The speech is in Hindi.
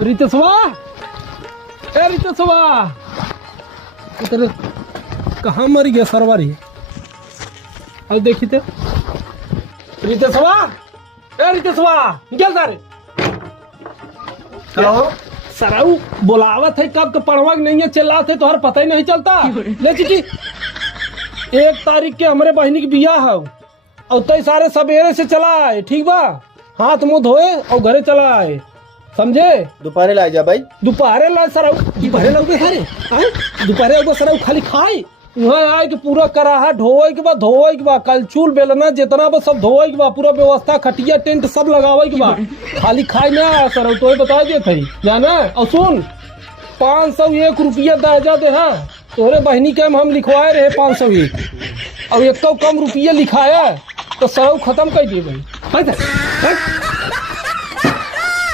रितेशवा, ए रितेशवा, तेरे कहाँ मर गया सरवारी? अब देखी थे रितेशवा, ए रितेशवा, निकल सारे। हेलो सराऊ बुलावत है कब के पढ़वा नहीं है, चिल्लात है तोहर पता ही नहीं चलता। ले चिकी 1 तारीख के हमारे बहनी की बियाह है और तय सारे सवेरे से चला आए, ठीक बा? हाथ मुंह धोए और घरे चला आए, समझे? दोपहर ला जा भाई। दोपहरे ला सराऊ, दोपहरे लगे सारे दोपहरे एगो सराऊ खाली खाए वहाँ आए के पूरा कराहा ढोए के बाद धोए के बाद कलचूल बेलना जितना बस सब धोए के बाद पूरा व्यवस्था खटिया टेंट सब लगावे के बाद खाली खाए ना आया सर। तो बता दिए थे जाना। और सुन 501 रुपया दर्जा दे है तोहरे बहनी के हम लिखवाए रहे 501 और 1 कम रुपया लिखाया तो सर खत्म कर दिए भाई।